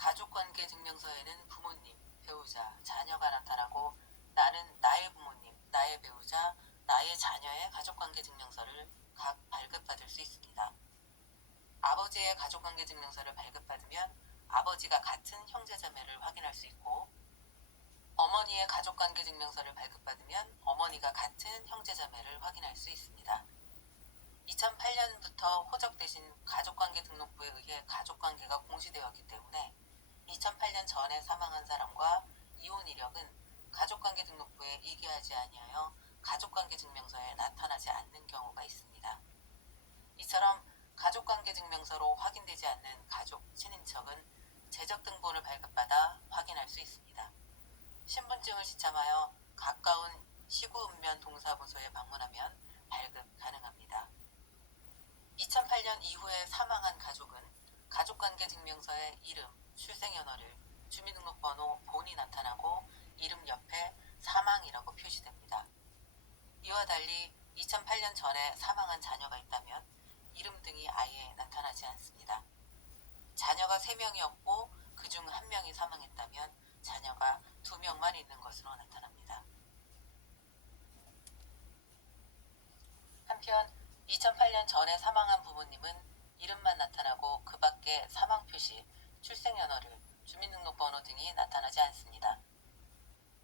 가족관계 증명서에는 부모님, 배우자, 자녀가 나타나고 나는 나의 부모님, 나의 배우자, 나의 자녀의 가족관계 증명서를 각 발급받을 수 있습니다. 아버지의 가족관계 증명서를 발급받으면 아버지가 같은 형제자매를 확인할 수 있고 어머니의 가족관계 증명서를 발급받으면 어머니가 같은 형제자매를 확인할 수 있습니다. 2008년부터 호적 대신 가족관계 등록부에 의해 가족관계가 공시되었기 때문에 2008년 전에 사망한 사람과 이혼 이력은 가족관계 등록부에 이기하지 아니하여 가족관계 증명서에 나타나지 않는 경우가 있습니다. 이처럼 가족관계 증명서로 확인되지 않는 가족, 친인척은 재적 등본을 발급받아 확인할 수 있습니다. 신분증을 지참하여 가까운 시구 읍면 동사무소에 방문하면 발급 가능합니다. 2008년 이후에 사망한 가족은 가족관계 증명서에 이름, 출생연월일, 주민등록번호, 본이 나타나고 이름 옆에 사망이라고 표시됩니다. 이와 달리 2008년 전에 사망한 자녀가 있다면 이름 등이 아예 나타나지 않습니다. 자녀가 3명이었고 그중한 명이 사망했다면 자녀가 2명만 있는 것으로 나타납니다. 한편 2008년 전에 사망한 부모님은 이름만 나타나고 그 밖에 사망 표시, 출생연월일, 주민등록번호 등이 나타나지 않습니다.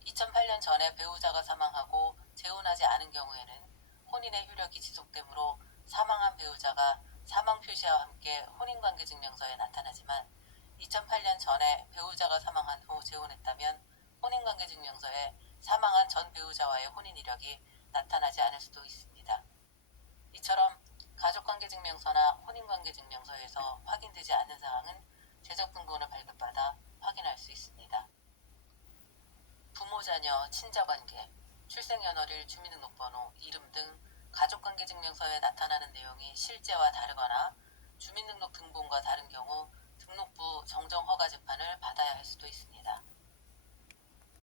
2008년 전에 배우자가 사망하고 재혼하지 않은 경우에는 혼인의 효력이 지속되므로 사망한 배우자가 사망 표시와 함께 혼인관계 증명서에 나타나지만 2008년 전에 배우자가 사망한 후 재혼했다면 혼인관계 증명서에 사망한 전 배우자와의 혼인 이력이 나타나지 않을 수도 있습니다. 이처럼 가족관계 증명서나 혼인관계 증명서에서 확인되지 않는 사항은 재적 등본을 발급받아 확인할 수 있습니다. 부모 자녀 친자관계, 출생연월일 주민등록번호, 이름 등 가족관계 증명서에 나타나는 내용이 실제와 다르거나 주민등록 등본과 다른 경우